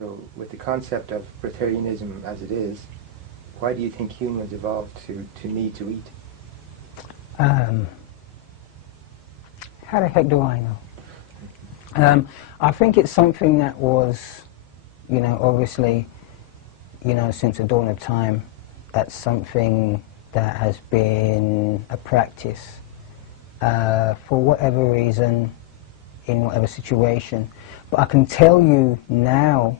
So with the concept of breatharianism as it is, why do you think humans evolved to need to eat? How the heck do I know? I think it's something that was, obviously, since the dawn of time, that's something that has been a practice for whatever reason, in whatever situation. But I can tell you now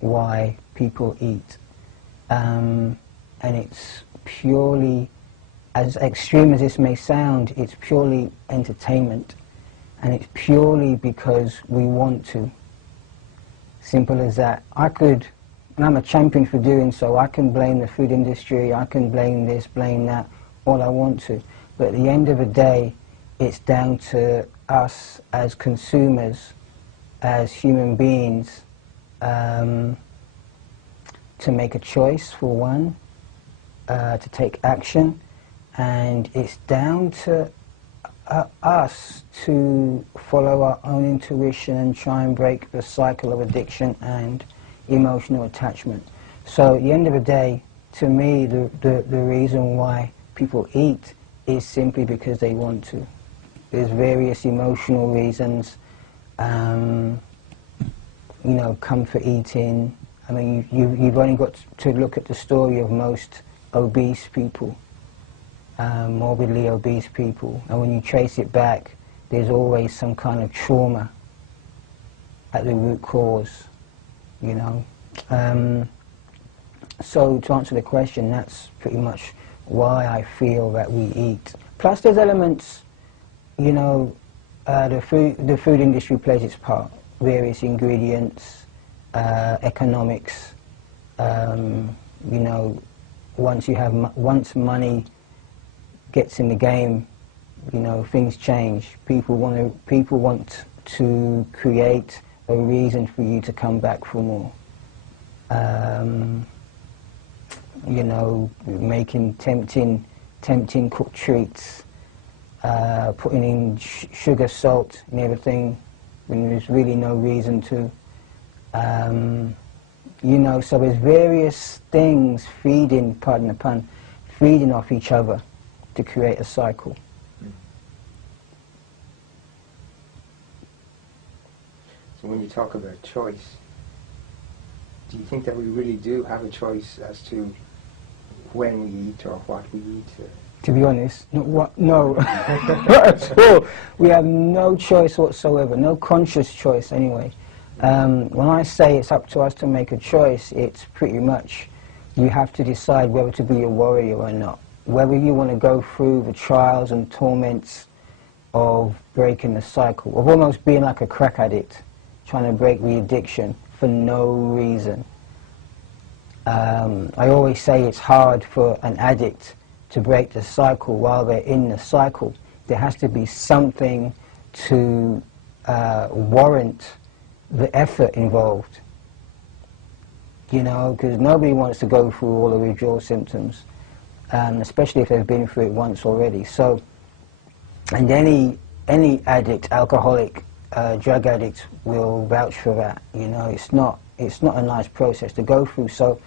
why people eat. And it's purely, as extreme as this may sound, it's purely entertainment. And it's purely because we want to. Simple as that. And I'm a champion for doing so. I can blame the food industry, I can blame this, blame that, all I want to. But at the end of the day, it's down to us as consumers, as human beings, to make a choice, for one, to take action, and it's down to us to follow our own intuition and try and break the cycle of addiction and emotional attachment. So at the end of the day, to me, the reason why people eat is simply because they want to. There's various emotional reasons, comfort eating. I mean, you've only got to look at the story of most obese people, morbidly obese people, and when you trace it back, there's always some kind of trauma at the root cause, So to answer the question, that's pretty much why I feel that we eat. Plus there's elements, the food industry plays its part. Various ingredients, economics, once money gets in the game, things change. People want to create a reason for you to come back for more. Making tempting cooked treats, putting in sugar, salt, and everything when there's really no reason to. So there's various things feeding, pardon the pun, feeding off each other to create a cycle. So when you talk about choice, do you think that we really do have a choice as to when we eat or what we eat? To be honest, no, not at all. We have no choice whatsoever, no conscious choice anyway. When I say it's up to us to make a choice, it's pretty much you have to decide whether to be a warrior or not. Whether you want to go through the trials and torments of breaking the cycle, of almost being like a crack addict, trying to break the addiction for no reason. I always say it's hard for an addict to break the cycle while they're in the cycle. There has to be something to warrant the effort involved. Because nobody wants to go through all the withdrawal symptoms, especially if they've been through it once already. So, and any addict, alcoholic, drug addict will vouch for that. It's not a nice process to go through. So,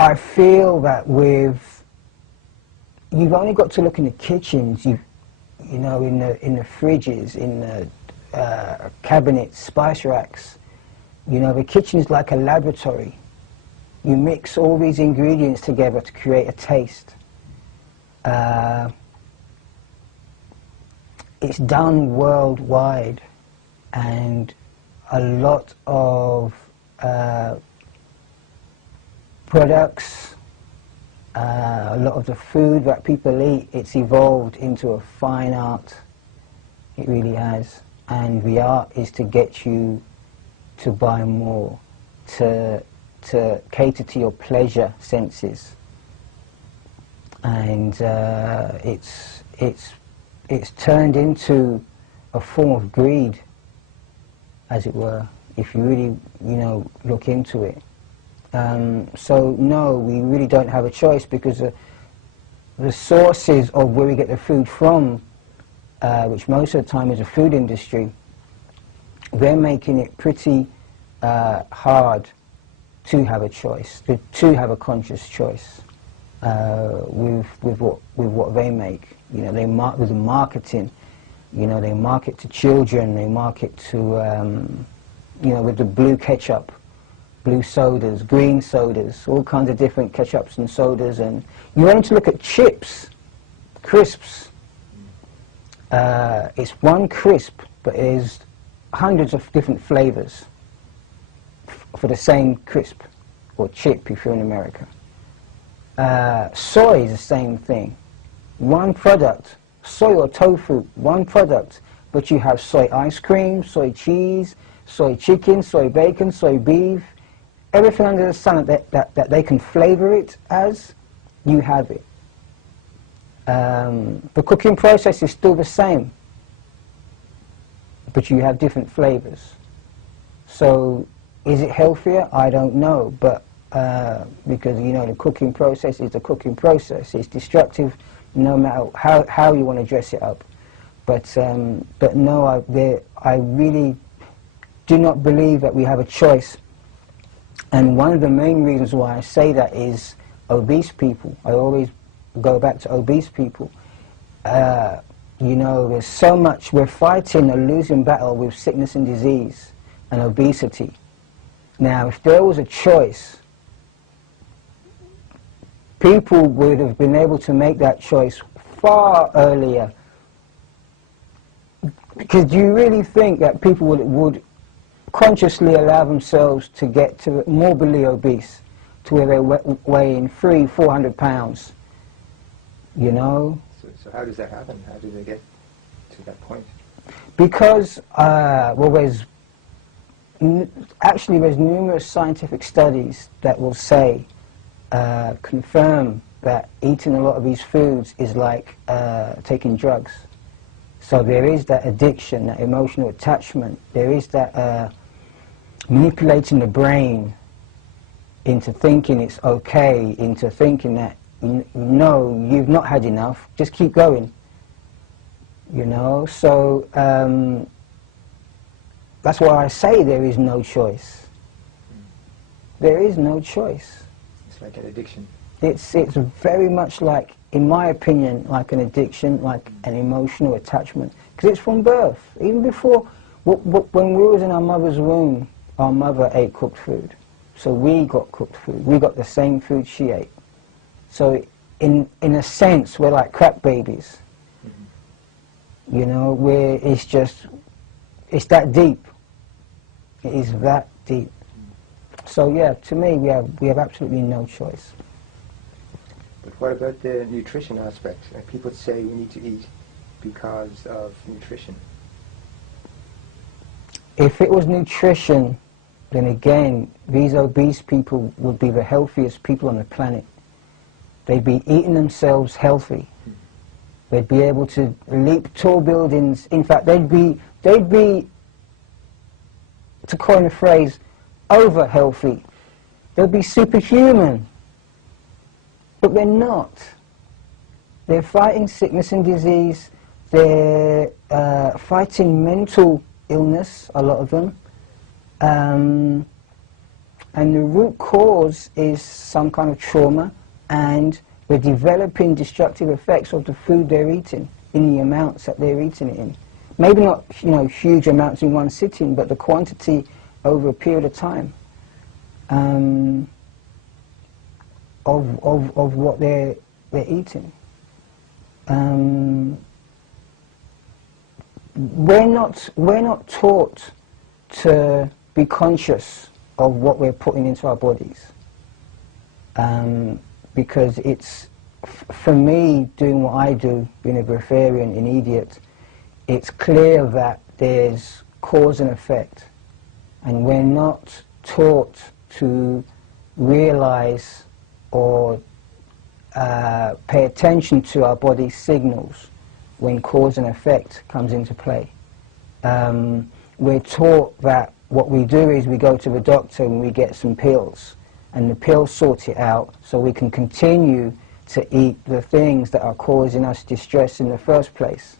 I feel that you've only got to look in the kitchens, in the fridges, in the cabinets, spice racks. The kitchen is like a laboratory. You mix all these ingredients together to create a taste. It's done worldwide, and a lot of products, a lot of the food that people eat, it's evolved into a fine art. It really has. And the art is to get you to buy more, to cater to your pleasure senses. And it's turned into a form of greed, as it were, if you really, look into it. So no, we really don't have a choice, because the sources of where we get the food from, which most of the time is the food industry, they're making it pretty hard to have a choice, to have a conscious choice with what they make. You know, with the marketing. You know, they market to children. They market to you know, with the blue ketchup, blue sodas, green sodas, all kinds of different ketchups and sodas. And you want to look at chips, crisps. It's one crisp, but there's hundreds of different flavors for the same crisp or chip if you're in America. Soy is the same thing. One product, soy or tofu, one product, but you have soy ice cream, soy cheese, soy chicken, soy bacon, soy beef, everything under the sun that they can flavor it as, you have it. The cooking process is still the same, but you have different flavors. So is it healthier? I don't know, but because, you know, the cooking process is the cooking process. It's destructive no matter how you want to dress it up. But no, I really do not believe that we have a choice. And one of the main reasons why I say that is obese people. I always go back to obese people. You know, there's so much, we're fighting a losing battle with sickness and disease and obesity. Now, if there was a choice, people would have been able to make that choice far earlier. Because do you really think that people would consciously allow themselves to get to morbidly obese, to where they're weighing 300-400 pounds? You know? So how does that happen? How do they get to that point? Because, well, there's numerous scientific studies that will say, confirm that eating a lot of these foods is like taking drugs. So there is that addiction, that emotional attachment. There is that manipulating the brain into thinking it's okay, into thinking that, no, you've not had enough, just keep going. You know, so that's why I say there is no choice. There is no choice. It's like an addiction. It's very much like, in my opinion, like an addiction, like an emotional attachment. Because it's from birth. Even before, when we was in our mother's womb, our mother ate cooked food. So we got cooked food. We got the same food she ate. So in a sense, we're like crack babies. You know, where it's that deep. It is that deep. So yeah, to me, we have absolutely no choice. But what about the nutrition aspect? People say we need to eat because of nutrition. If it was nutrition, then again, these obese people would be the healthiest people on the planet. They'd be eating themselves healthy. They'd be able to leap tall buildings. In fact, they'd be, to coin a phrase, over healthy. They'd be superhuman. But they're not. They're fighting sickness and disease. They're fighting mental illness, a lot of them. And the root cause is some kind of trauma, and they're developing destructive effects of the food they're eating in the amounts that they're eating it in. Maybe not, you know, huge amounts in one sitting, but the quantity over a period of time of what they're eating. We're not taught to be conscious of what we're putting into our bodies. Because it's, for me, doing what I do, being a breatharian, an idiot, it's clear that there's cause and effect. And we're not taught to realize or pay attention to our body's signals when cause and effect comes into play. We're taught that what we do is we go to the doctor and we get some pills, and the pills sort it out so we can continue to eat the things that are causing us distress in the first place.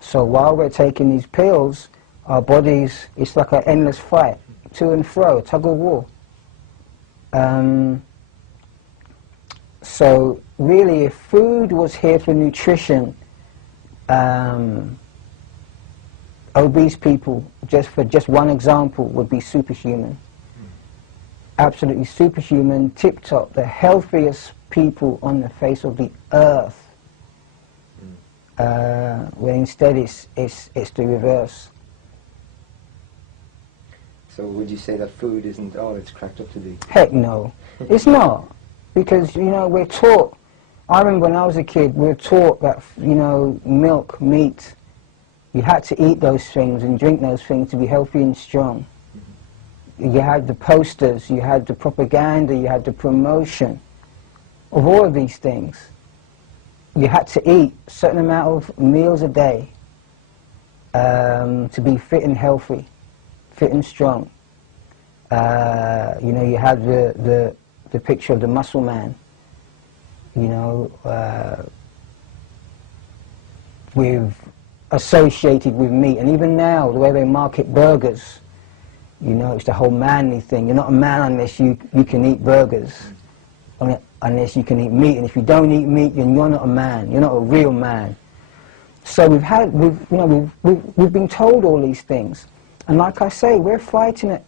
So while we're taking these pills, Our bodies, it's like an endless fight, to and fro, tug of war. So really, if food was here for nutrition, obese people, just one example, would be superhuman. Absolutely superhuman, tip-top, the healthiest people on the face of the earth. When instead it's the reverse. So would you say that food isn't all it's cracked up to be? Heck no, it's not. Because, you know, we're taught, I remember when I was a kid, we were taught that, you know, milk, meat, you had to eat those things and drink those things to be healthy and strong. You had the posters, you had the propaganda, you had the promotion of all of these things. You had to eat a certain amount of meals a day to be fit and healthy, fit and strong. You know, you had the picture of the muscle man, you know, associated with meat. And even now, the way they market burgers, you know, it's the whole manly thing. You're not a man unless you can eat burgers, unless you can eat meat. And if you don't eat meat, then you're not a man. You're not a real man. So we've been told all these things. And like I say, we're fighting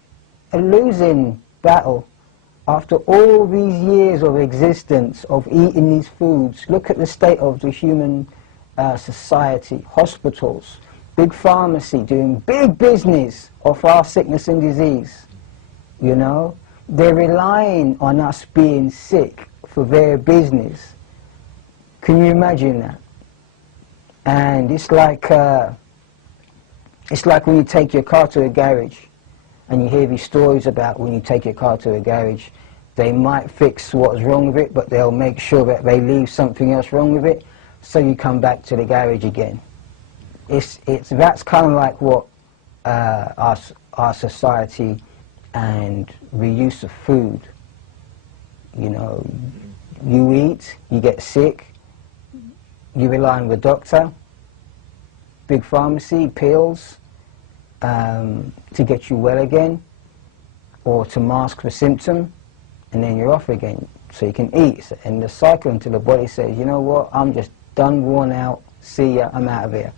a losing battle. After all these years of existence, of eating these foods, look at the state of the human society, hospitals, big pharmacy doing big business off our sickness and disease. You know, they're relying on us being sick for their business. Can you imagine that? And it's like when you take your car to a garage, and you hear these stories about when you take your car to a garage, they might fix what's wrong with it, but they'll make sure that they leave something else wrong with it, so you come back to the garage again. That's kind of like what our society and the use of food. You know, you eat, you get sick, you rely on the doctor, big pharmacy, pills, to get you well again, or to mask the symptom, and then you're off again, so you can eat. And the cycle until the body says, you know what, I'm just done, worn out, see ya, I'm out of here.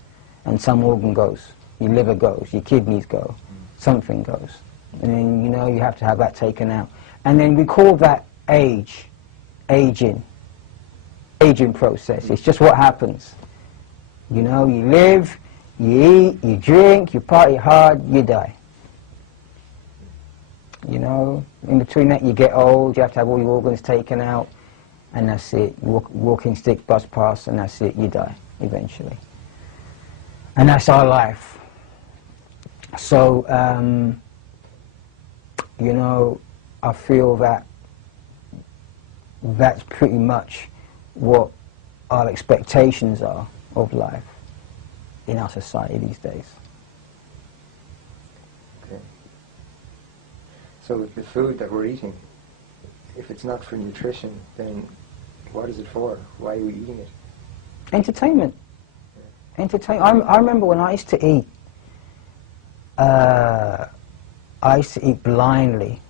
And some organ goes, your liver goes, your kidneys go, something goes. And then, you know, you have to have that taken out. And then we call that aging process. It's just what happens. You know, you live, you eat, you drink, you party hard, you die. You know, in between that you get old, you have to have all your organs taken out, and that's it. Walking stick bus pass, and that's it, you die eventually. And that's our life. So, you know, I feel that that's pretty much what our expectations are of life in our society these days. Okay. So with the food that we're eating, if it's not for nutrition, then what is it for? Why are we eating it? Entertainment. I remember when I used to eat, blindly.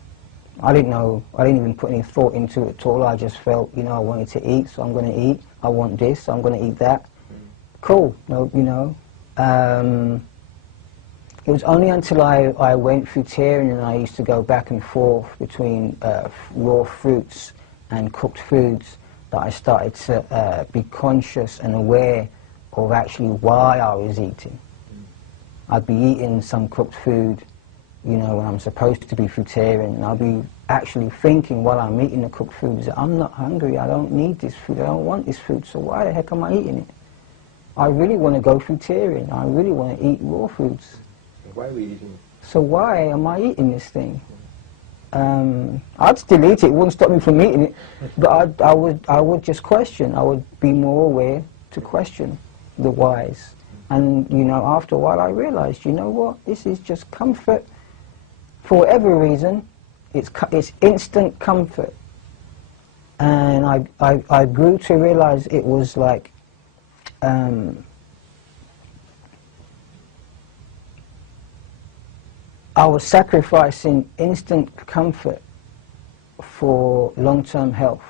I didn't even put any thought into it at all. I just felt, you know, I wanted to eat, so I'm going to eat. I want this, so I'm going to eat that. Cool, no, you know. It was only until I went fruitarian and I used to go back and forth between raw fruits and cooked foods that I started to be conscious and aware of actually why I was eating. I'd be eating some cooked food, you know, when I'm supposed to be fruitarian, and I'll be actually thinking while I'm eating the cooked foods that I'm not hungry, I don't need this food, I don't want this food, so why the heck am I eating it? I really want to go fruitarian, I really want to eat raw foods. Why are we eating it? So why am I eating this thing? I'd still eat it, it wouldn't stop me from eating it, but I would just question, I would be more aware to question the whys. And, you know, after a while I realized, you know what, this is just comfort. For whatever reason, it's instant comfort. And I grew to realize it was like, I was sacrificing instant comfort for long-term health.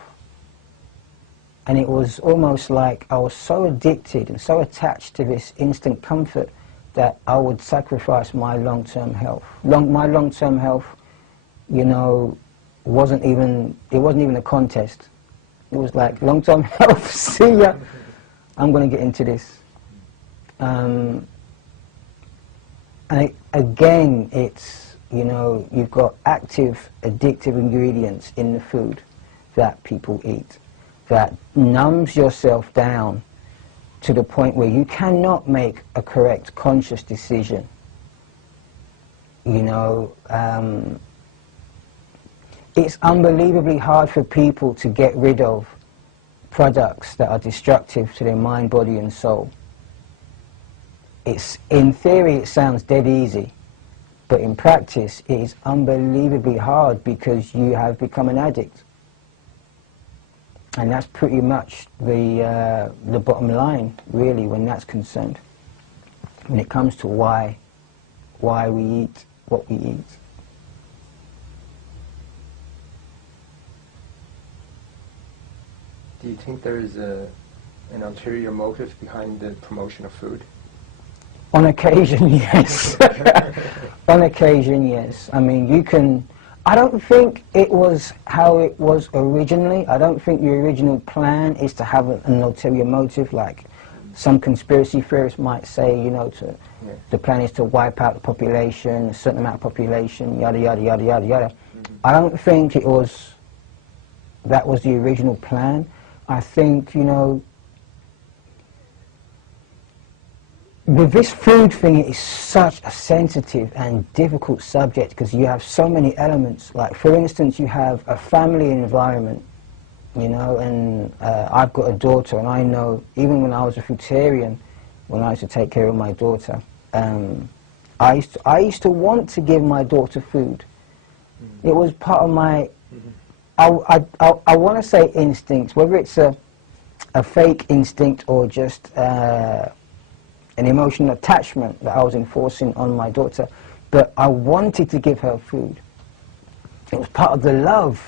And it was almost like I was so addicted and so attached to this instant comfort that I would sacrifice my long-term health. My long-term health, you know, wasn't even a contest. It was like, long-term health, see ya, I'm going to get into this. And again, it's, you know, you've got active, addictive ingredients in the food that people eat that numbs yourself down to the point where you cannot make a correct, conscious decision. You know, it's unbelievably hard for people to get rid of products that are destructive to their mind, body and soul. In theory it sounds dead easy, but in practice it is unbelievably hard because you have become an addict. And that's pretty much the bottom line, really, when that's concerned, when it comes to why we eat what we eat. Do you think there is an ulterior motive behind the promotion of food? On occasion, yes. On occasion, yes. I mean, you can... I don't think it was how it was originally. I don't think the original plan is to have an ulterior motive, like some conspiracy theorists might say, you know, the plan is to wipe out the population, a certain amount of population, yada, yada, yada, yada, yada. I don't think that was the original plan. I think, you know, with this food thing, it is such a sensitive and difficult subject because you have so many elements. Like, for instance, you have a family environment, you know, and I've got a daughter, and I know, even when I was a fruitarian, when I used to take care of my daughter, I used to want to give my daughter food. It was part of my, I want to say instincts, whether it's a fake instinct or just an emotional attachment that I was enforcing on my daughter, but I wanted to give her food. It was part of the love.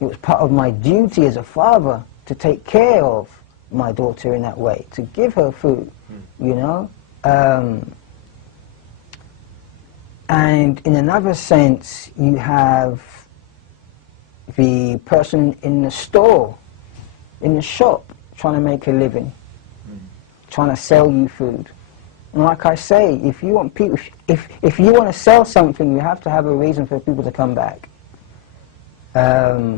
It was part of my duty as a father to take care of my daughter in that way, to give her food, you know. And in another sense, you have the person in the store, in the shop, trying to make a living, trying to sell you food. And like I say, if you want people, if you want to sell something, you have to have a reason for people to come back. I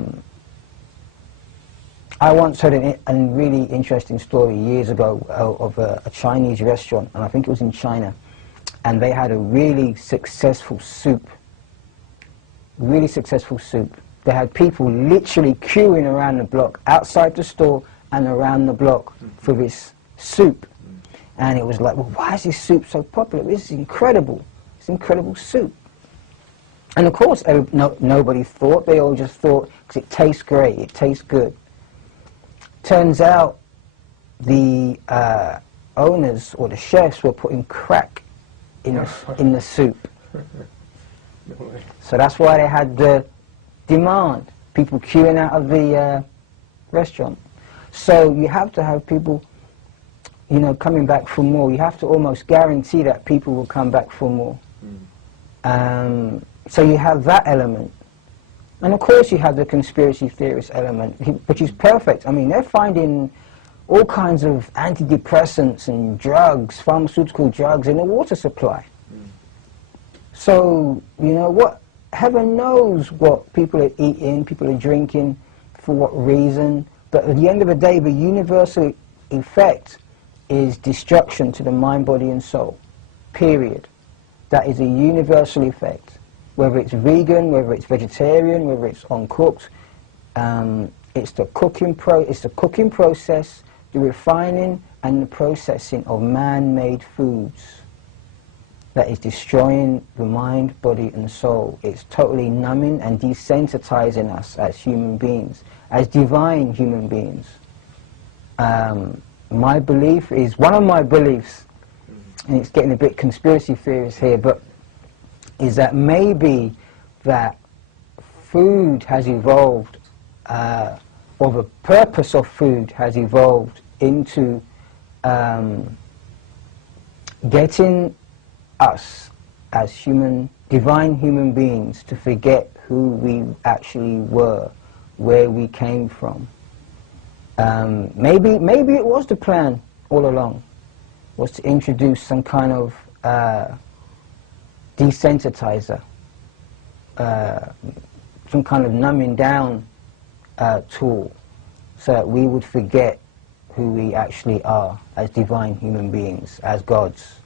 once heard a really interesting story years ago of a Chinese restaurant, and I think it was in China, and they had a really successful soup. Really successful soup. They had people literally queuing around the block, outside the store and around the block for this soup. And it was like, well, why is this soup so popular? This is incredible. It's incredible soup. And of course, nobody thought. They all just thought, because it tastes great, it tastes good. Turns out the owners or the chefs were putting crack in the soup. So that's why they had the demand, people queuing out of the restaurant. So you have to have people, you know, coming back for more. You have to almost guarantee that people will come back for more. So you have that element. And of course you have the conspiracy theorist element, which is perfect. I mean, they're finding all kinds of antidepressants and drugs, pharmaceutical drugs in the water supply. So, you know, what, heaven knows what people are eating, people are drinking, for what reason. But at the end of the day, the universal effect is destruction to the mind, body and soul, period. That is a universal effect. Whether it's vegan, whether it's vegetarian, whether it's uncooked, it's the cooking process, the refining and the processing of man-made foods that is destroying the mind, body and soul. It's totally numbing and desensitizing us as human beings, as divine human beings. My belief is, one of my beliefs, and it's getting a bit conspiracy theorist here, but is that maybe that food has evolved, or the purpose of food has evolved into getting us as divine human beings to forget who we actually were, where we came from. Maybe it was the plan all along, was to introduce some kind of desensitizer, some kind of numbing down tool, so that we would forget who we actually are as divine human beings, as gods.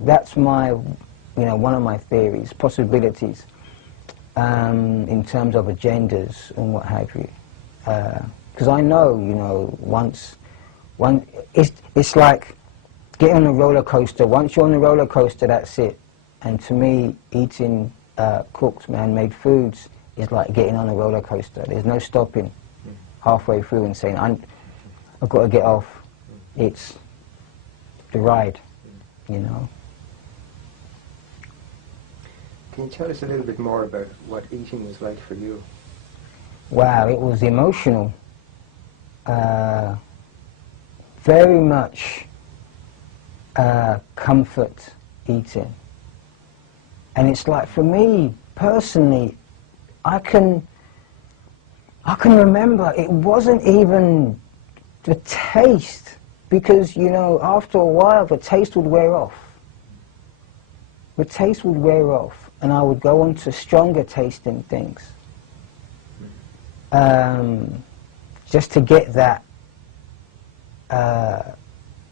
That's my, one of my theories, possibilities, in terms of agendas and what have you. Because I know, it's like getting on a roller coaster. Once you're on the roller coaster, that's it. And to me, eating cooked, man-made foods is like getting on a roller coaster. There's no stopping halfway through and saying, I've got to get off. It's the ride, Can you tell us a little bit more about what eating was like for you? Wow, it was emotional. Very much comfort eating. And it's like, for me, personally, I can remember it wasn't even the taste, because, after a while the taste would wear off. The taste would wear off, and I would go on to stronger tasting things. Just to get that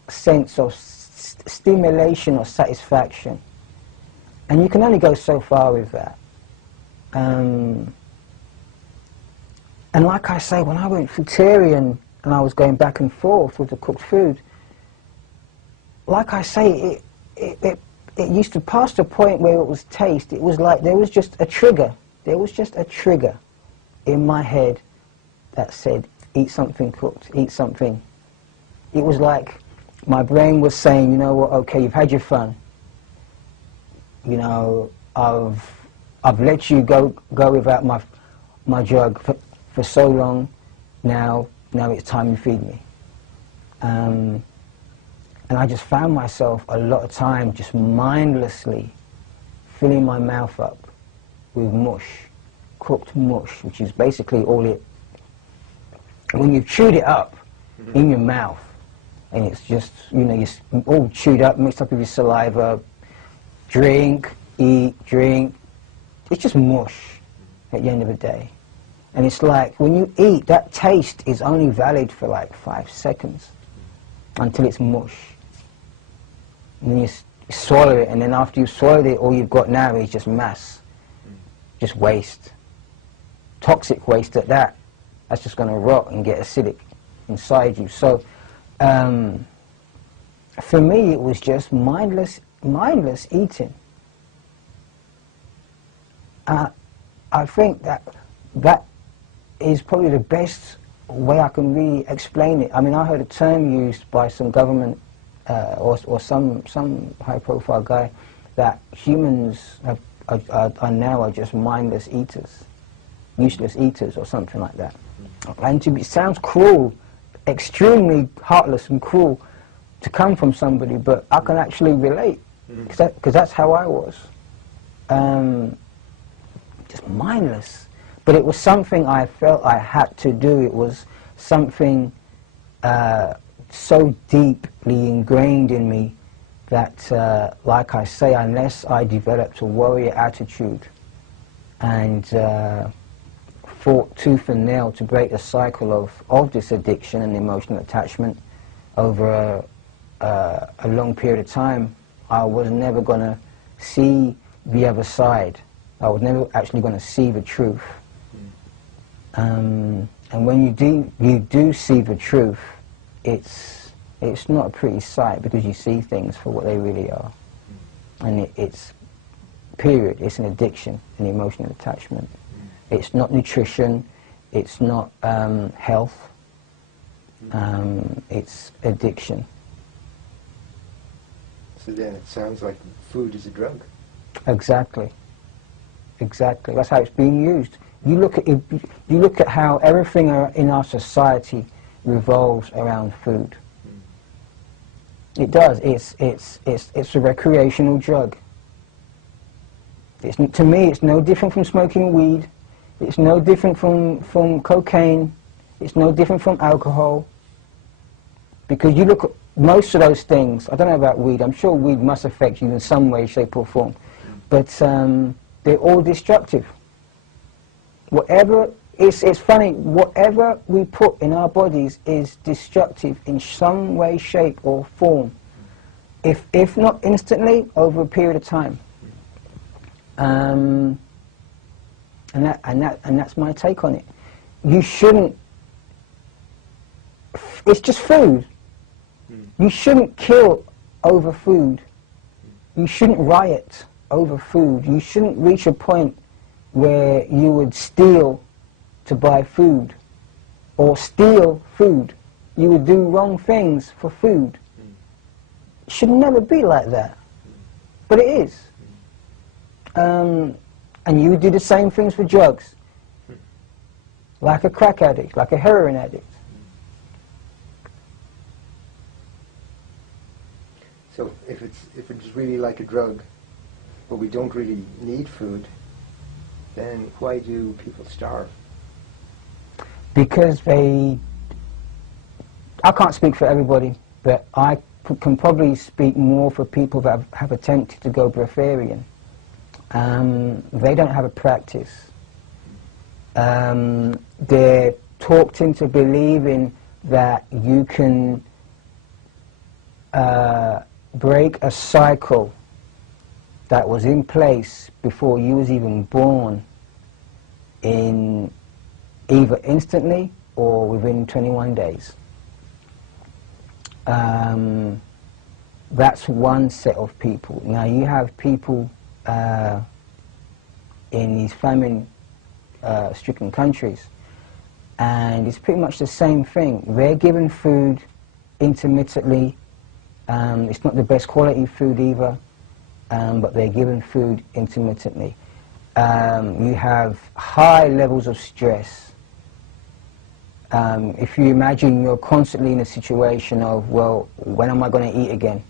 sense of stimulation or satisfaction. And you can only go so far with that. And like I say, when I went vegetarian and I was going back and forth with the cooked food, like I say, it used to pass the point where it was taste. It was like there was just a trigger. There was just a trigger in my head that said, eat something cooked, eat something. It was like my brain was saying, you know what, okay, you've had your fun. I've let you go without my drug for so long. Now it's time you feed me. And I just found myself a lot of time just mindlessly filling my mouth up with mush, cooked mush, which is basically all it. When you've chewed it up in your mouth, and it's just, you're all chewed up, mixed up with your saliva, drink, eat, drink. It's just mush at the end of the day. And it's like, when you eat, that taste is only valid for like 5 seconds until it's mush. And then you swallow it, and then after you've swallowed it, all you've got now is just mass, just waste. Toxic waste at that. That's just going to rot and get acidic inside you. So, for me, it was just mindless eating. I think that is probably the best way I can really explain it. I mean, I heard a term used by some government or some high-profile guy that humans are now just mindless eaters, useless eaters, or something like that. And it sounds cruel, extremely heartless and cruel to come from somebody, but I can actually relate, because that's how I was. Just mindless. But it was something I felt I had to do. It was something so deeply ingrained in me that, like I say, unless I developed a warrior attitude and fought tooth and nail to break the cycle of this addiction and emotional attachment over a long period of time, I was never going to see the other side. I was never actually going to see the truth. And when you do see the truth, it's not a pretty sight, because you see things for what they really are. And it's an addiction, an emotional attachment. It's not nutrition, it's not health, it's addiction. So then it sounds like food is a drug. Exactly. Exactly. That's how it's being used. You look at it, you look at how everything in our society revolves around food. It does. It's a recreational drug. To me, it's no different from smoking weed. It's no different from cocaine. It's no different from alcohol. Because you look at most of those things, I don't know about weed, I'm sure weed must affect you in some way, shape or form. But they're all destructive. Whatever, it's funny, whatever we put in our bodies is destructive in some way, shape or form. If not instantly, over a period of time. And that's my take on it. You shouldn't, it's just food. You shouldn't kill over food. You shouldn't riot over food. You shouldn't reach a point where you would steal to buy food or steal food. You would do wrong things for food. It should never be like that. But it is. And you would do the same things for drugs. Like a crack addict, like a heroin addict. So if it's really like a drug, but we don't really need food, then why do people starve? Because I can't speak for everybody, but I can probably speak more for people that have attempted to go breatharian. They don't have a practice. They're talked into believing that you can break a cycle that was in place before you was even born in either instantly or within 21 days. That's one set of people. Now you have people in these famine-stricken countries, and it's pretty much the same thing. They're given food intermittently. It's not the best quality food either, but they're given food intermittently. You have high levels of stress. If you imagine you're constantly in a situation of, well, when am I going to eat again?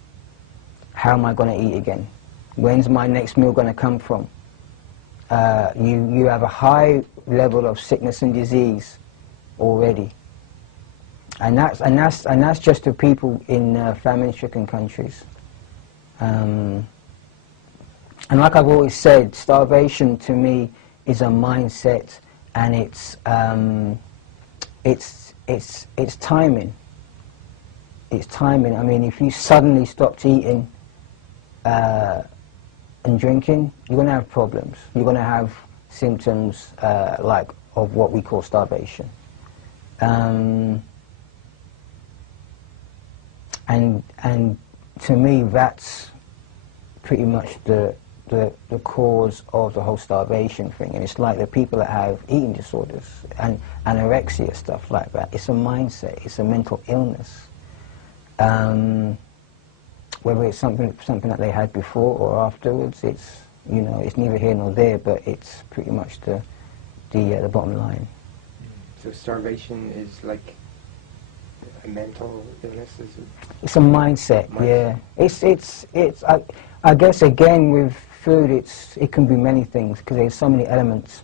How am I going to eat again? When's my next meal going to come from? You have a high level of sickness and disease already. And that's just the people in famine-stricken countries. And like I've always said, starvation to me is a mindset, and it's timing. It's timing. I mean, if you suddenly stopped eating and drinking, you're going to have problems. You're going to have symptoms like of what we call starvation. And to me, that's pretty much the cause of the whole starvation thing. And it's like the people that have eating disorders and anorexia, stuff like that. It's a mindset. It's a mental illness. Whether it's something that they had before or afterwards, it's it's neither here nor there. But it's pretty much the bottom line. So starvation is like a mental illness, is it? It's a mindset, yeah. It's. I guess again with food, it can be many things because there's so many elements.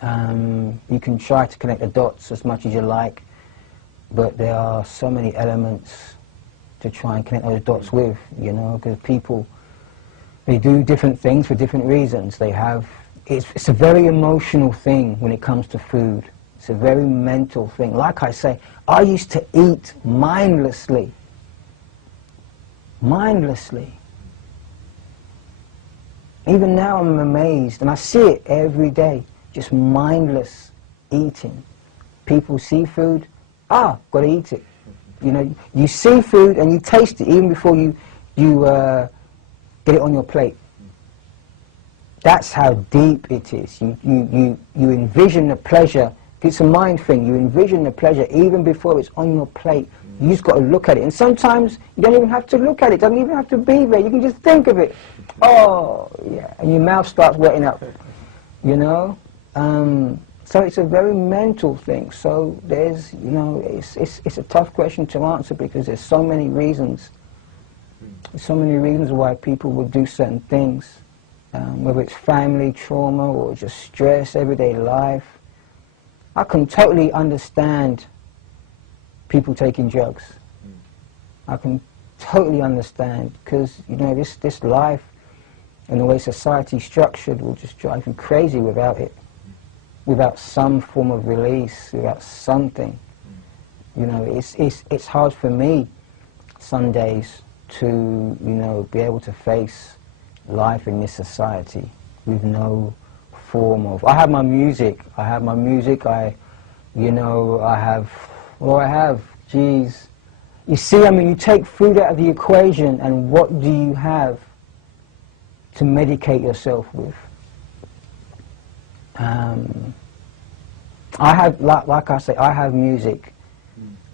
You can try to connect the dots as much as you like, but there are so many elements to try and connect those dots with. Because people, they do different things for different reasons. They have. It's a very emotional thing when it comes to food. It's a very mental thing. Like I say, I used to eat mindlessly. Mindlessly. Even now I'm amazed, and I see it every day, just mindless eating. People see food, got to eat it. You see food and you taste it even before you get it on your plate. That's how deep it is. You envision the pleasure. It's a mind thing. You envision the pleasure even before it's on your plate. You just got to look at it. And sometimes you don't even have to look at it. It doesn't even have to be there. You can just think of it. Oh, yeah. And your mouth starts wetting up, you know. So it's a very mental thing. So there's, you know, it's a tough question to answer because there's so many reasons. There's so many reasons why people would do certain things, whether it's family trauma or just stress, everyday life. I can totally understand people taking drugs. I can totally understand because, you know, this life and the way society's structured will just drive you crazy without it, without some form of release, without something. You know, it's hard for me some days to, you know, be able to face life in this society with no form of... I have my music, you know, I have, geez. You see, I mean, you take food out of the equation and what do you have to medicate yourself with? I have, like I say, I have music,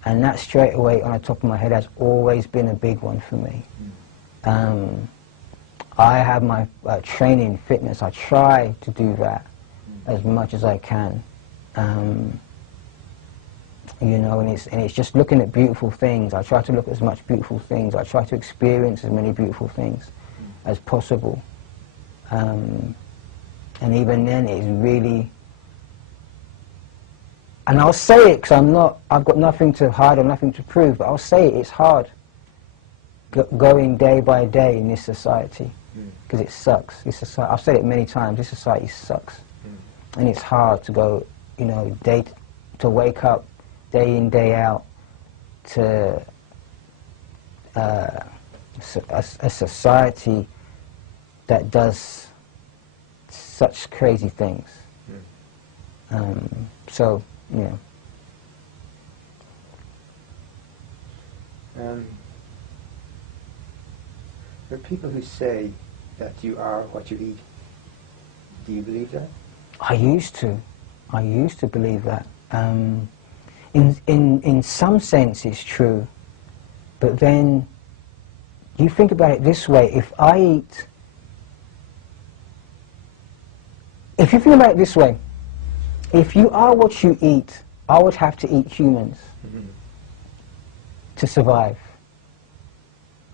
and that straight away on the top of my head has always been a big one for me. I have my training, fitness. I try to do that as much as I can. You know, and it's just looking at beautiful things. I try to look at as much beautiful things. I try to experience as many beautiful things as possible. And even then, it's really... And I'll say it because I've got nothing to hide or nothing to prove, but I'll say it, it's hard going day by day in this society because it sucks. I've said it many times, this society sucks. And it's hard to go, you know, to wake up day in, day out to a society that does such crazy things. So, yeah. There are people who say that you are what you eat. Do you believe that? I used to believe that. In some sense it's true, but then you think about it this way, if you think about it this way, if you are what you eat, I would have to eat humans to survive.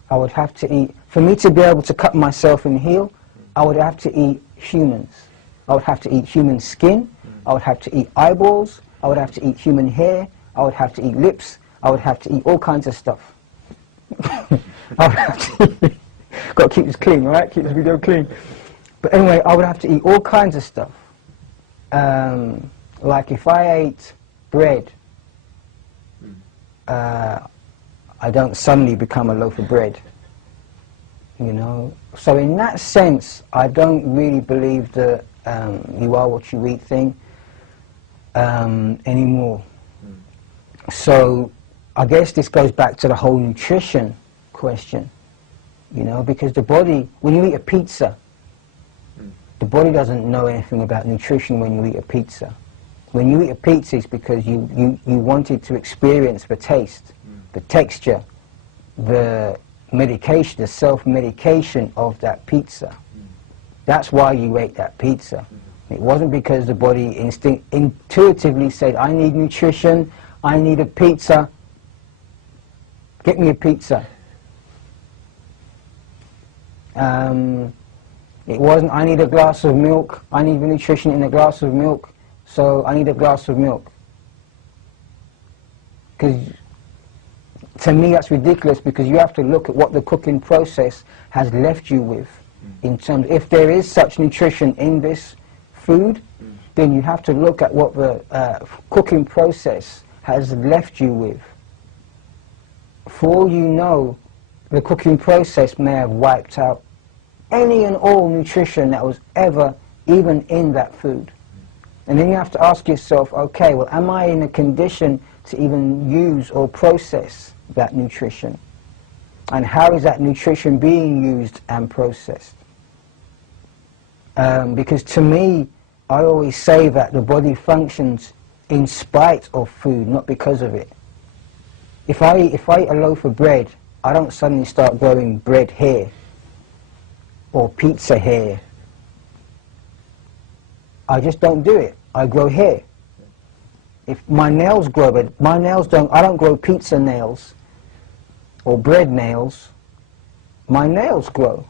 I would have to eat, for me to be able to cut myself and heal, I would have to eat humans. I would have to eat human skin, I would have to eat eyeballs, I would have to eat human hair, I would have to eat lips, I would have to eat all kinds of stuff. I would have to got to keep this clean, right? Keep this video clean. But anyway, I would have to eat all kinds of stuff. Like if I ate bread, I don't suddenly become a loaf of bread, you know. So in that sense, I don't really believe the you are what you eat thing anymore. So I guess this goes back to the whole nutrition question, you know, because the body, when you eat a pizza, the body doesn't know anything about nutrition when you eat a pizza. When you eat a pizza, it's because you wanted to experience the taste, the texture, the medication, the self-medication of that pizza. That's why you ate that pizza. It wasn't because the body intuitively said, I need nutrition, I need a pizza, get me a pizza. It wasn't, I need a glass of milk, I need the nutrition in a glass of milk, so I need a glass of milk. Because to me that's ridiculous, because you have to look at what the cooking process has left you with. In terms, if there is such nutrition in this food, then you have to look at what the cooking process has left you with. For all you know, the cooking process may have wiped out any and all nutrition that was ever even in that food. And then you have to ask yourself, okay, well, am I in a condition to even use or process that nutrition? And how is that nutrition being used and processed? Because to me, I always say that the body functions in spite of food, not because of it. If I eat a loaf of bread, I don't suddenly start growing bread here or pizza here. I just don't do it. I grow hair. If my nails grow, but my nails don't, I don't grow pizza nails or bread nails. My nails grow.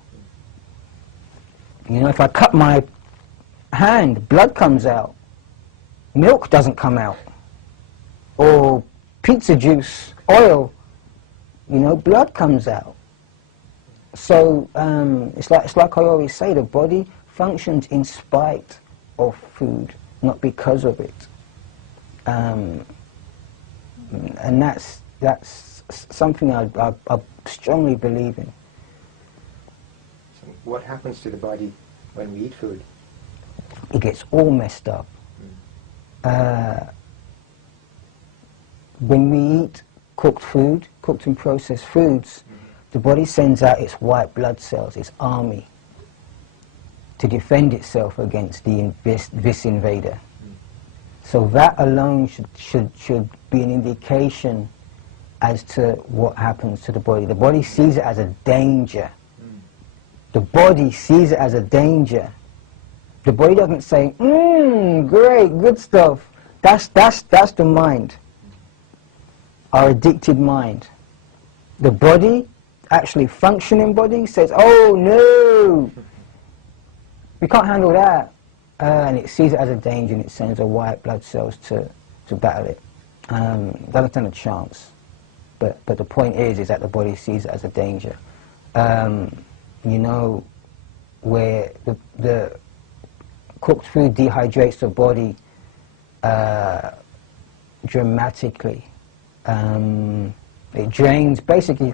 You know, if I cut my hand, blood comes out. Milk doesn't come out. Or pizza juice, oil, you know, blood comes out. So it's like I always say, the body functions in spite of food, not because of it. And that's something I strongly believe in. So what happens to the body when we eat food? It gets all messed up. When we eat cooked food, cooked and processed foods, the body sends out its white blood cells, its army, to defend itself against this invader. So that alone should be an indication as to what happens to the body. The body sees it as a danger. The body sees it as a danger. The body doesn't say, great, good stuff. That's the mind, our addicted mind. The body, actually functioning body, says, oh no, we can't handle that. And it sees it as a danger and it sends the white blood cells to battle it. Doesn't stand a chance. But the point is that the body sees it as a danger. You know, where the cooked food dehydrates the body dramatically. It drains, basically,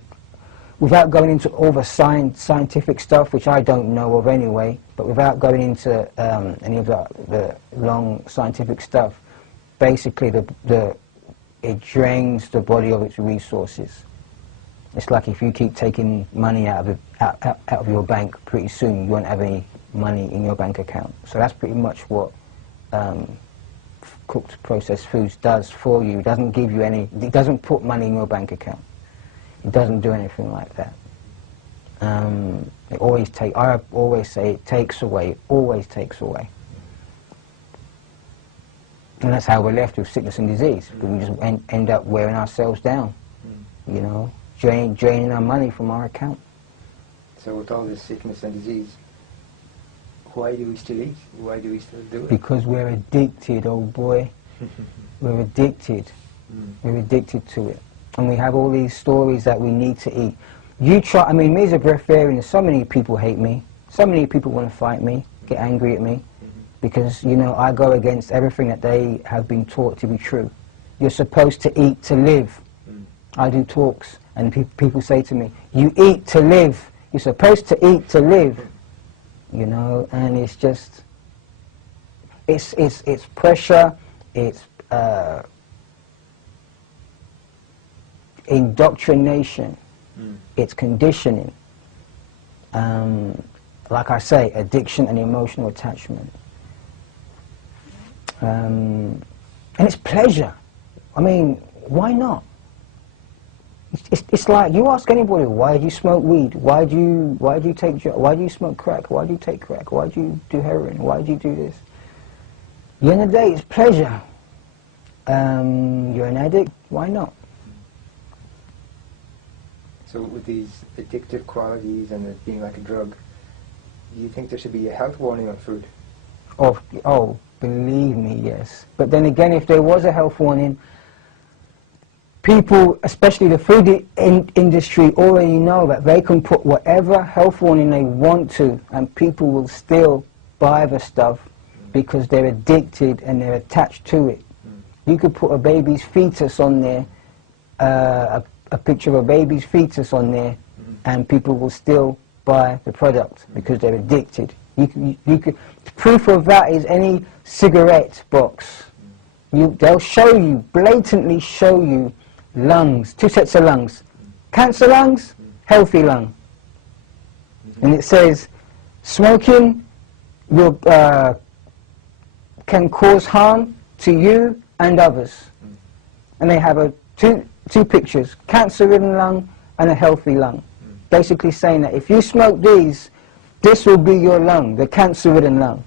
without going into all the scientific stuff, which I don't know of anyway, but without going into any of the long scientific stuff, basically it drains the body of its resources. It's like if you keep taking money out of your bank, pretty soon you won't have any money in your bank account. So that's pretty much what cooked processed foods does for you. It doesn't give you any, it doesn't put money in your bank account. It doesn't do anything like that. I always say it takes away, it always takes away. And that's how we're left with sickness and disease, because we just end up wearing ourselves down, you know, draining our money from our account. So with all this sickness and disease, why do we still eat? Why do we still do it? Because we're addicted, old boy. We're addicted. We're addicted to it. And we have all these stories that we need to eat. You try, I mean, me as a breatharian, so many people hate me. So many people want to fight me, get angry at me. Because, you know, I go against everything that they have been taught to be true. You're supposed to eat to live. I do talks, and people say to me, you eat to live. You're supposed to eat to live. You know, and it's just, it's pressure, it's indoctrination, it's conditioning. Like I say, addiction and emotional attachment. And it's pleasure. I mean, why not? It's like, you ask anybody, why do you smoke weed? Why do you take drugs? Why do you smoke crack? Why do you take crack? Why do you do heroin? Why do you do this? At the end of the day, it's pleasure. You're an addict, why not? So with these addictive qualities and it being like a drug, do you think there should be a health warning on food? Oh, believe me, yes. But then again, if there was a health warning, people, especially the food industry, already know that they can put whatever health warning they want to, and people will still buy the stuff because they're addicted and they're attached to it. You could put a baby's fetus on there, a picture of a baby's fetus on there, and people will still buy the product because they're addicted. You could, proof of that is any cigarette box. They'll show you, blatantly show you, lungs, 2 sets of lungs. Cancer lungs, healthy lung. And it says, smoking will, can cause harm to you and others. And they have a two pictures, cancer-ridden lung and a healthy lung. Basically saying that if you smoke these, this will be your lung, the cancer-ridden lung.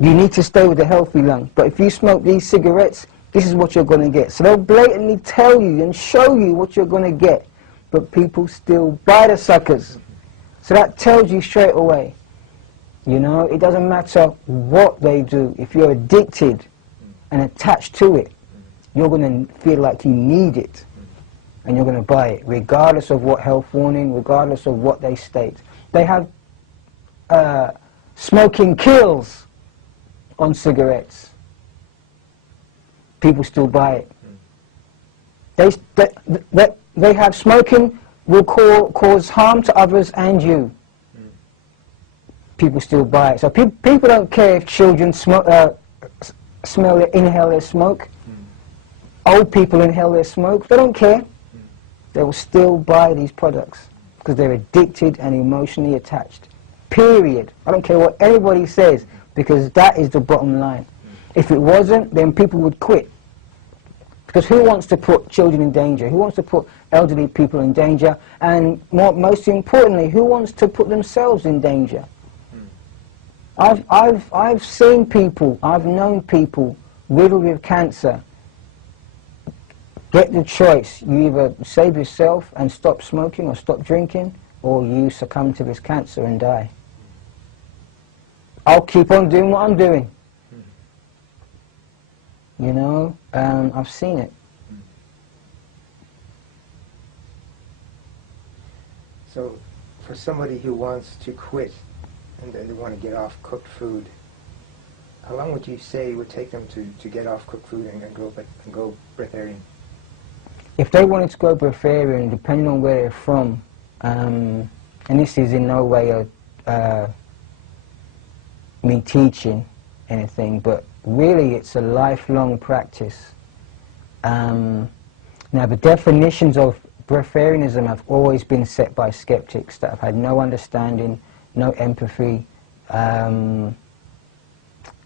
You need to stay with the healthy lung. But if you smoke these cigarettes, this is what you're going to get. So they'll blatantly tell you and show you what you're going to get. But people still buy the suckers. So that tells you straight away. You know, it doesn't matter what they do. If you're addicted and attached to it, you're going to feel like you need it. And you're going to buy it, regardless of what health warning, regardless of what they state. They have smoking kills on cigarettes. People still buy it. They have smoking will cause harm to others and you. People still buy it. So people don't care if children inhale their smoke. Old people inhale their smoke. They don't care. They will still buy these products because they're addicted and emotionally attached. Period. I don't care what anybody says, because that is the bottom line. If it wasn't, then people would quit. Because who wants to put children in danger? Who wants to put elderly people in danger? And most importantly, who wants to put themselves in danger? I've seen people, I've known people riddled with cancer get the choice. You either save yourself and stop smoking or stop drinking, or you succumb to this cancer and die. I'll keep on doing what I'm doing. You know, I've seen it. So, for somebody who wants to quit and they want to get off cooked food, how long would you say it would take them to get off cooked food and go breatharian? If they wanted to go breatharian, depending on where they're from, and this is in no way me teaching anything, but really it's a lifelong practice. Now the definitions of breatharianism have always been set by skeptics that have had no understanding, no empathy, and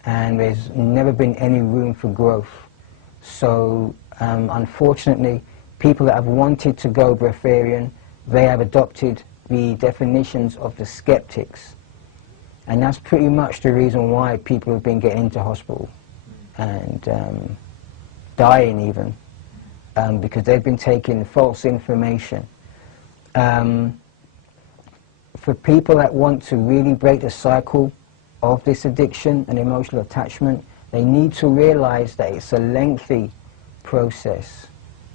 there's never been any room for growth. So unfortunately, people that have wanted to go breatharian, they have adopted the definitions of the skeptics. And that's pretty much the reason why people have been getting into hospital and dying even, because they've been taking false information. For people that want to really break the cycle of this addiction and emotional attachment, they need to realize that it's a lengthy process.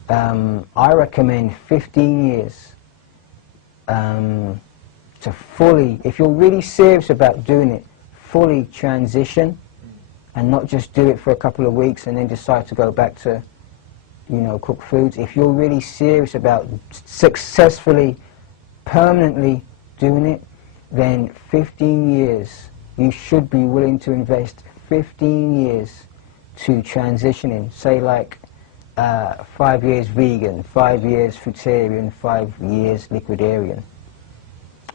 I recommend 15 years to fully, if you're really serious about doing it, fully transition and not just do it for a couple of weeks and then decide to go back to, you know, cooked foods. If you're really serious about successfully, permanently doing it, then 15 years, you should be willing to invest 15 years to transitioning. Say like 5 years vegan, 5 years fruitarian, 5 years liquidarian.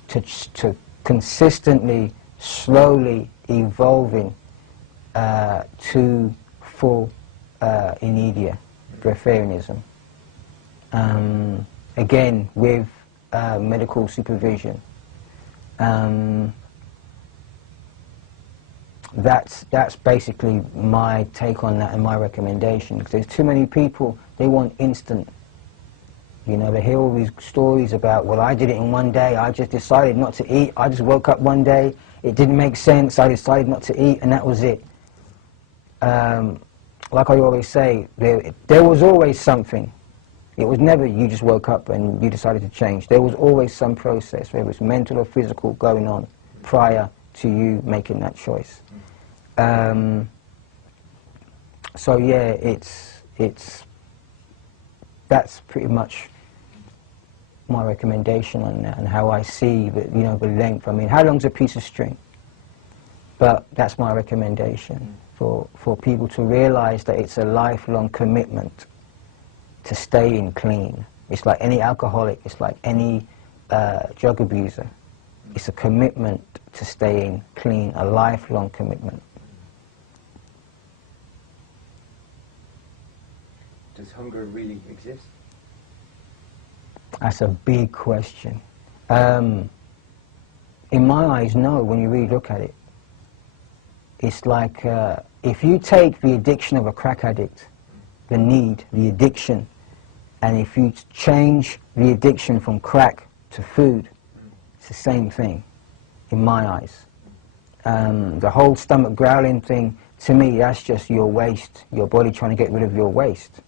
To consistently, slowly evolving to full inedia, breatharianism. Again, with medical supervision. That's basically my take on that and my recommendation, because there's too many people, they want instant. You know, they hear all these stories about, well, I did it in one day, I just decided not to eat, I just woke up one day, it didn't make sense, I decided not to eat, and that was it. Like I always say, there was always something. It was never you just woke up and you decided to change. There was always some process, whether it's mental or physical, going on prior to you making that choice. So yeah, that's pretty much my recommendation on that and how I see the, you know, the length. I mean, how long's a piece of string? But that's my recommendation for people to realize that it's a lifelong commitment to staying clean. It's like any alcoholic, it's like any drug abuser. It's a commitment to staying clean, a lifelong commitment. does hunger really exist? That's a big question. In my eyes, no, when you really look at it. It's like, if you take the addiction of a crack addict, the need, the addiction, and if you change the addiction from crack to food, it's the same thing, in my eyes. The whole stomach growling thing, to me, that's just your waste, your body trying to get rid of your waste.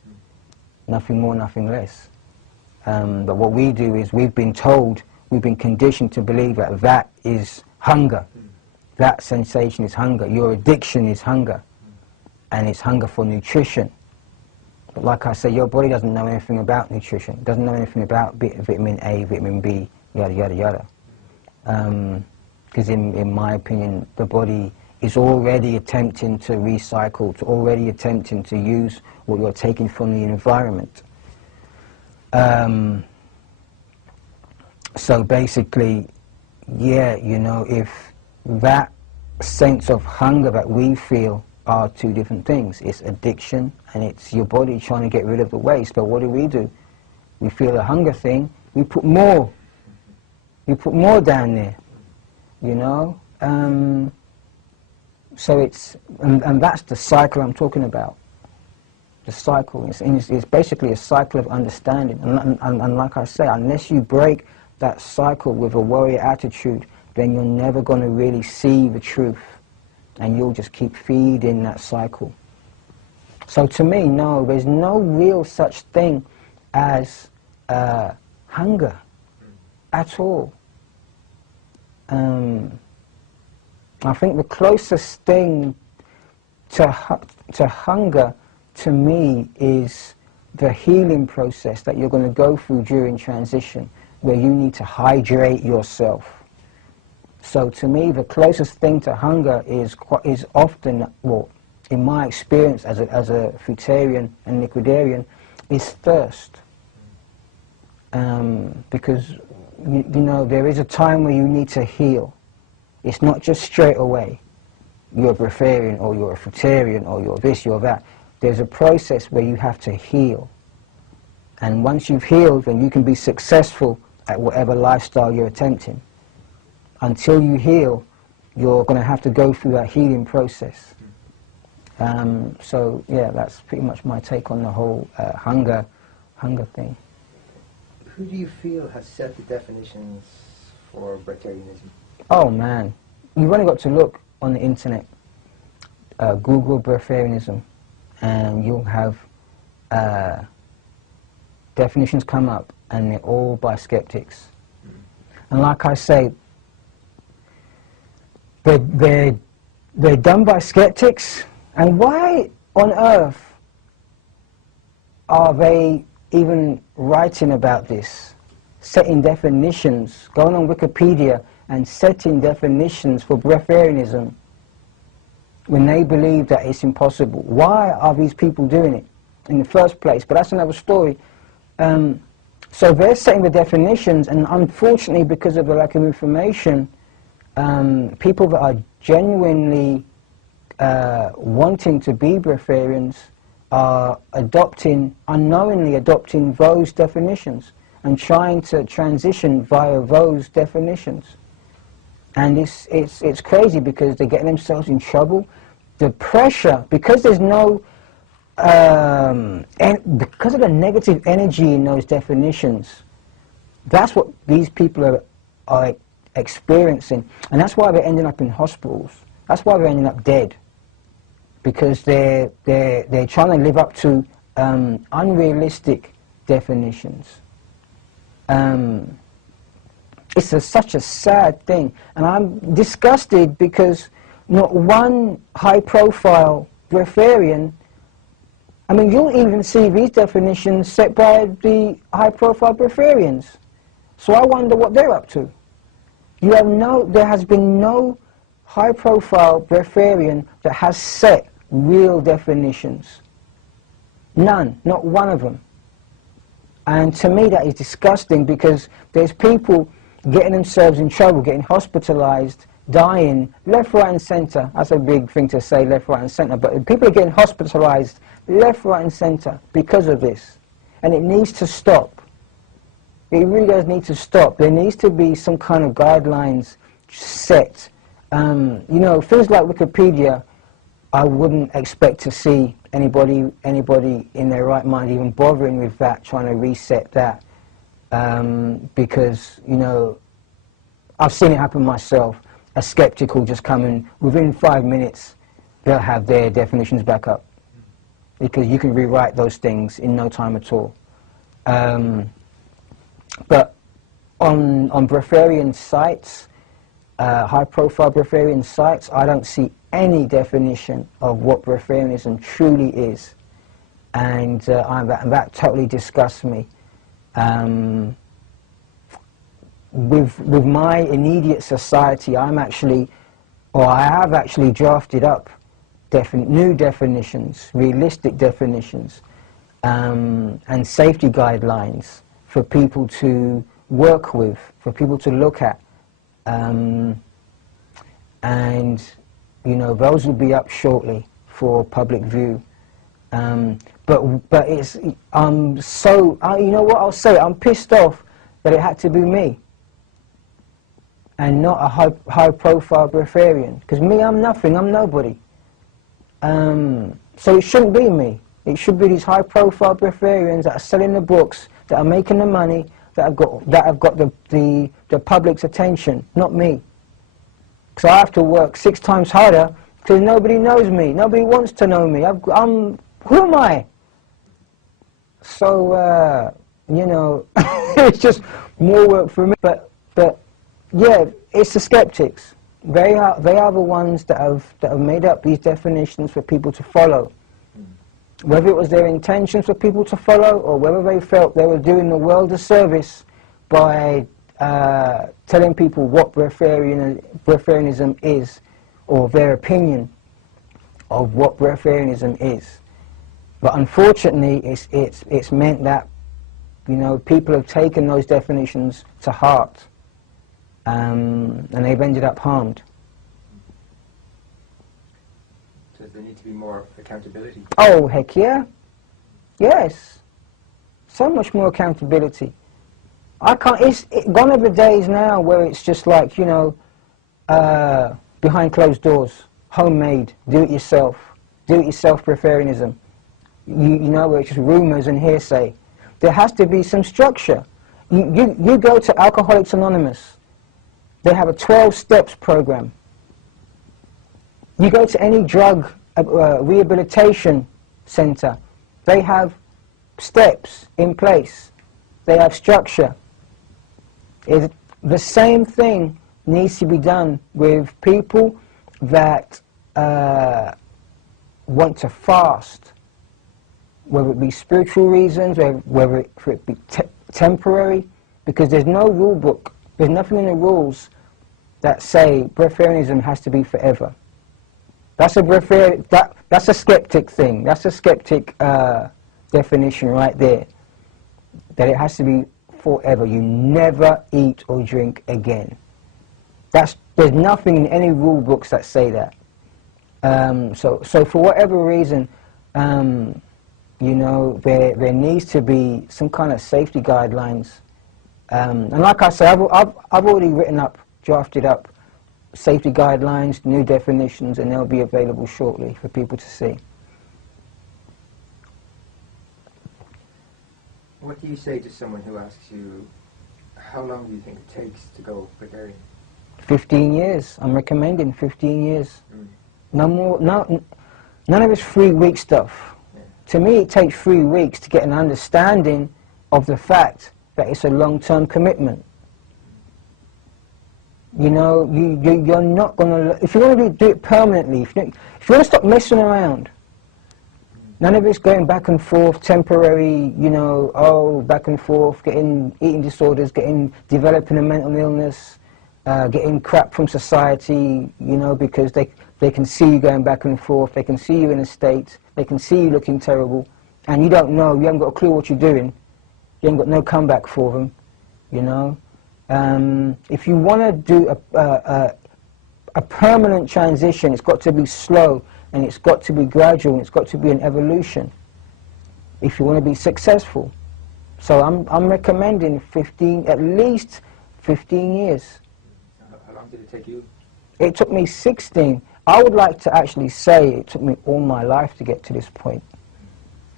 Nothing more, nothing less. But what we do is we've been told, we've been conditioned to believe that that is hunger. That sensation is hunger. Your addiction is hunger. And it's hunger for nutrition. But like I say, your body doesn't know anything about nutrition. It doesn't know anything about vitamin A, vitamin B, yada, yada, yada. Because in my opinion, the body is already attempting to recycle, it's already attempting to use what you're taking from the environment. So basically, yeah, you know, if that sense of hunger that we feel are two different things. It's addiction and it's your body trying to get rid of the waste. But what do? We feel a hunger thing, we put more. We put more down there, you know? So it's, and that's the cycle I'm talking about. The cycle. It's basically a cycle of understanding. And like I say, unless you break that cycle with a warrior attitude, then you're never going to really see the truth. And you'll just keep feeding that cycle. So to me, no, there's no real such thing as hunger at all. I think the closest thing to hunger, to me, is the healing process that you're going to go through during transition, where you need to hydrate yourself. So to me, the closest thing to hunger is often, well, in my experience as a fruitarian and liquidarian, is thirst. Because, you know, there is a time where you need to heal. It's not just straight away. You're a breatharian, or you're a fruitarian, or you're this, you're that. There's a process where you have to heal. And once you've healed, then you can be successful at whatever lifestyle you're attempting. Until you heal, you're going to have to go through that healing process. So yeah, that's pretty much my take on the whole hunger thing. Who do you feel has set the definitions for breatharianism? Oh man, you've only got to look on the internet, Google breatharianism, and you'll have definitions come up, and they're all by skeptics. And like I say, they're done by skeptics, and why on earth are they even writing about this, setting definitions, going on Wikipedia and setting definitions for breatharianism when they believe that it's impossible? Why are these people doing it in the first place? But that's another story. So they're setting the definitions, and unfortunately, because of the lack of information, people that are genuinely wanting to be breatharians are unknowingly adopting those definitions and trying to transition via those definitions. And it's crazy because they're getting themselves in trouble. The pressure, because there's no, and because of the negative energy in those definitions, that's what these people are experiencing, and that's why they're ending up in hospitals. That's why they're ending up dead, because they're trying to live up to unrealistic definitions. It's such a sad thing, and I'm disgusted because not one high-profile breatharian, I mean, you'll even see these definitions set by the high-profile breatharians. So I wonder what they're up to. There has been no high-profile breatharian that has set real definitions. None, not one of them. And to me that is disgusting, because there's people getting themselves in trouble, getting hospitalized, dying left, right and centre. That's a big thing to say, left, right and centre, but people are getting hospitalised left, right and centre because of this. And it needs to stop. It really does need to stop. There needs to be some kind of guidelines set. You know, things like Wikipedia, I wouldn't expect to see anybody in their right mind even bothering with that, trying to reset that. Because, you know, I've seen it happen myself. A skeptic will just come in, within 5 minutes, they'll have their definitions back up. Because you can rewrite those things in no time at all. But on breatharian sites, high-profile breatharian sites, I don't see any definition of what breatharianism truly is. And that totally disgusts me. With my immediate society, I have actually drafted up new definitions, realistic definitions, and safety guidelines for people to work with, for people to look at. And, you know, those will be up shortly for public view. But it's, you know what I'll say, I'm pissed off that it had to be me and not a high-profile breatharian. Because me, I'm nothing, I'm nobody. So it shouldn't be me. It should be these high-profile breatharians that are selling the books, that are making the money, that have got the public's attention, not me. Because I have to work 6 times harder because nobody knows me. Nobody wants to know me. Who am I? So, you know, it's just more work for me. But yeah, it's the skeptics. They are the ones that have made up these definitions for people to follow. Whether it was their intentions for people to follow, or whether they felt they were doing the world a service by telling people what breatharianism is, or their opinion of what breatharianism is. But unfortunately, it's meant that, you know, people have taken those definitions to heart, and they've ended up harmed. So there needs to be more accountability. Oh, heck yeah. Yes. So much more accountability. Gone are the days now where it's just like, you know, behind closed doors, homemade, do-it-yourself breatharianism. You know, where it's just rumours and hearsay. There has to be some structure. You go to Alcoholics Anonymous. They have a 12 steps program. You go to any drug rehabilitation center. They have steps in place. They have structure. The same thing needs to be done with people that want to fast, whether it be spiritual reasons, whether it be temporary, because there's no rule book, there's nothing in the rules that say breatharianism has to be forever. That's a skeptic thing. That's a skeptic definition right there. That it has to be forever. You never eat or drink again. There's nothing in any rule books that say that. So for whatever reason, you know, there needs to be some kind of safety guidelines. And like I say, I've already drafted up safety guidelines, new definitions, and they'll be available shortly for people to see. What do you say to someone who asks you, how long do you think it takes to go breatharian? 15 years. I'm recommending 15 years. No more. None of this 3-week stuff. Yeah. To me, it takes 3 weeks to get an understanding of the fact that it's a long-term commitment. You know, you're not going to... If you want to do it permanently, if you want to stop messing around, none of it's going back and forth, temporary, you know, back and forth, getting eating disorders, developing a mental illness, getting crap from society, you know, because they can see you going back and forth, they can see you in a state, they can see you looking terrible, and you don't know, you haven't got a clue what you're doing, you haven't got no comeback for them, you know. If you want to do a permanent transition. It's got to be slow, and it's got to be gradual, and it's got to be an evolution if you want to be successful. So I'm recommending 15, at least 15 years. How long did it take you? It took me 16. I would like to actually say it took me all my life to get to this point.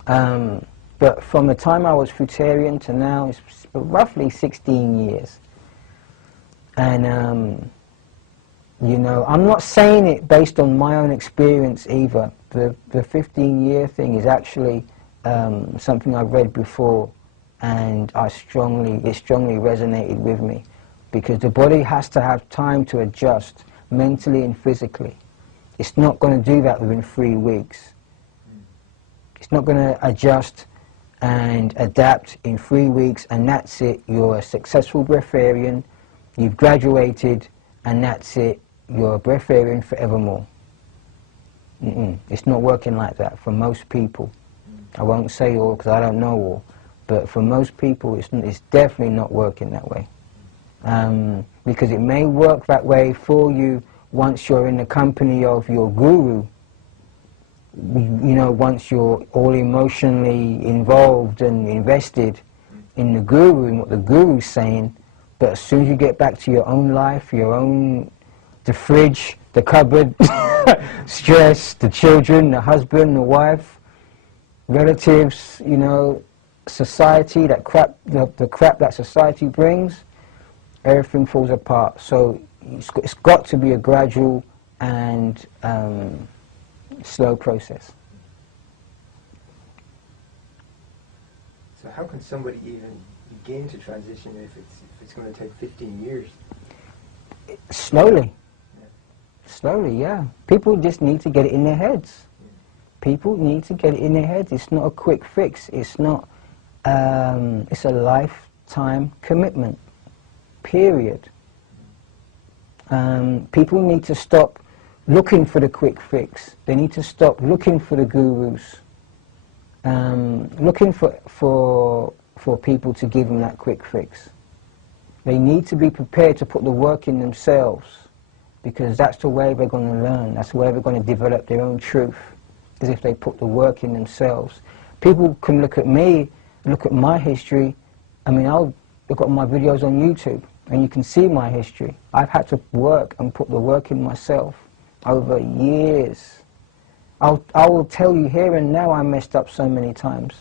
But from the time I was fruitarian to now, it's roughly 16 years. And, you know, I'm not saying it based on my own experience either. The 15-year thing is actually something I've read before, and it strongly resonated with me, because the body has to have time to adjust mentally and physically. It's not going to do that within 3 weeks. It's not going to adjust and adapt in 3 weeks, and that's it. You're a successful breatharian, you've graduated, and that's it. You're a breatharian forevermore. It's not working like that for most people. I won't say all because I don't know all, but for most people it's definitely not working that way. Because it may work that way for you once you're in the company of your guru, you know, once you're all emotionally involved and invested in the guru and what the guru's saying. But as soon as you get back to your own life, the fridge, the cupboard, stress, the children, the husband, the wife, relatives, you know, society, that crap, the crap that society brings, everything falls apart. So it's got to be a gradual and slow process. So how can somebody even begin to transition if it's going to take 15 years? Slowly. Slowly, yeah. People just need to get it in their heads. People need to get it in their heads. It's not a quick fix. It's not, it's a lifetime commitment, period. People need to stop looking for the quick fix. They need to stop looking for the gurus, looking for people to give them that quick fix. They need to be prepared to put the work in themselves, because that's the way they're going to learn. That's the way they're going to develop their own truth, is if they put the work in themselves. People can look at me, look at my history. I mean, I'll look at my videos on YouTube, and you can see my history. I've had to work and put the work in myself over years. I will tell you here and now I messed up so many times.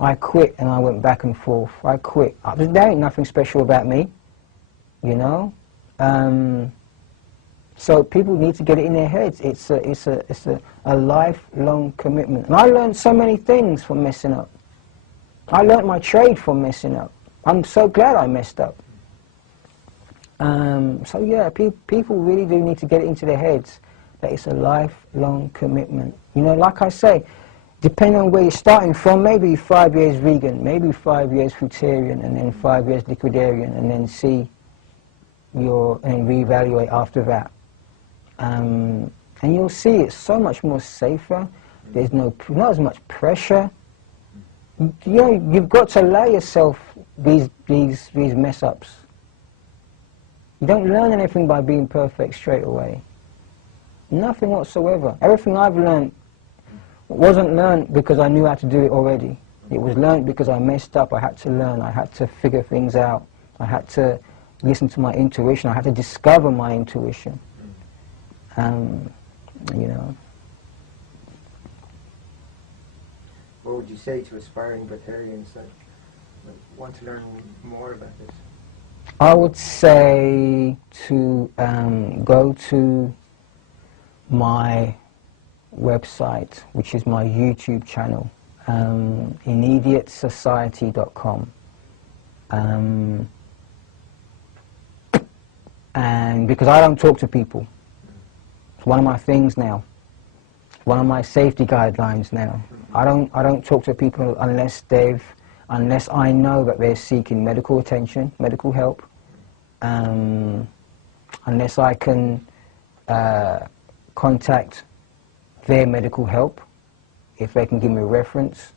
I quit and I went back and forth. I quit. There ain't nothing special about me, you know. So people need to get it in their heads. It's a lifelong commitment. And I learned so many things from messing up. I learned my trade from messing up. I'm so glad I messed up. So yeah, people really do need to get it into their heads that it's a lifelong commitment. You know, like I say, depending on where you're starting from, maybe 5 years vegan, maybe 5 years fruitarian, and then 5 years liquidarian, and then and reevaluate after that. And you'll see it's so much more safer. There's not as much pressure. You know, you've got to allow yourself these mess ups. You don't learn anything by being perfect straight away. Nothing whatsoever. Everything I've learned wasn't learned because I knew how to do it already. It was learned because I messed up. I had to learn. I had to figure things out. I had to listen to my intuition. I had to discover my intuition. You know. What would you say to aspiring breatharians that want to learn more about this? I would say to go to my website, which is my YouTube channel, immediatesociety.com. And because I don't talk to people, it's one of my things now. It's one of my safety guidelines now. I don't talk to people unless I know that they're seeking medical attention, medical help. Unless I can contact their medical help, if they can give me a reference.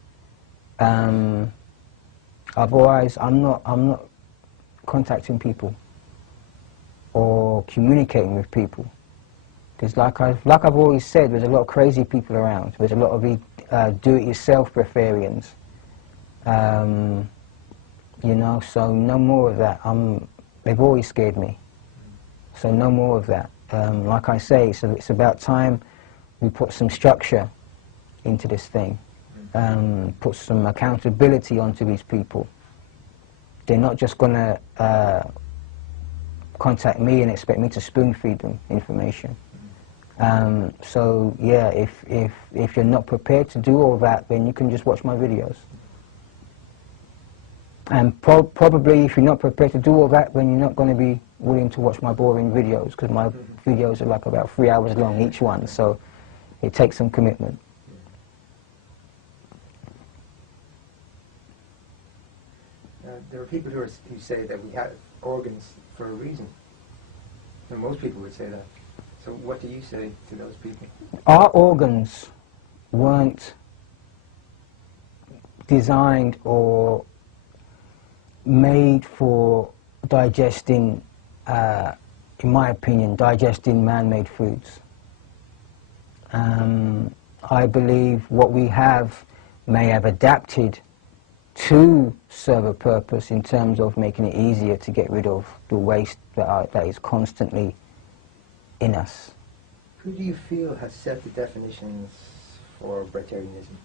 Otherwise, I'm not contacting people. or communicating with people. Because like I've always said, there's a lot of crazy people around. There's a lot of do-it-yourself breatharians. You know, so no more of that. They've always scared me. So no more of that. Like I say, so it's about time we put some structure into this thing. Put some accountability onto these people. They're not just going to contact me and expect me to spoon-feed them information. So yeah, if you're not prepared to do all that, then you can just watch my videos. And probably if you're not prepared to do all that, then you're not going to be willing to watch my boring videos, because my videos are like about 3 hours long each one, so it takes some commitment. There are people who say that we have organs for a reason. And most people would say that. So what do you say to those people? Our organs weren't designed or made for digesting, in my opinion, digesting man-made foods. I believe what we have may have adapted to serve a purpose in terms of making it easier to get rid of the waste that is constantly in us. Who do you feel has set the definitions for breatharianism?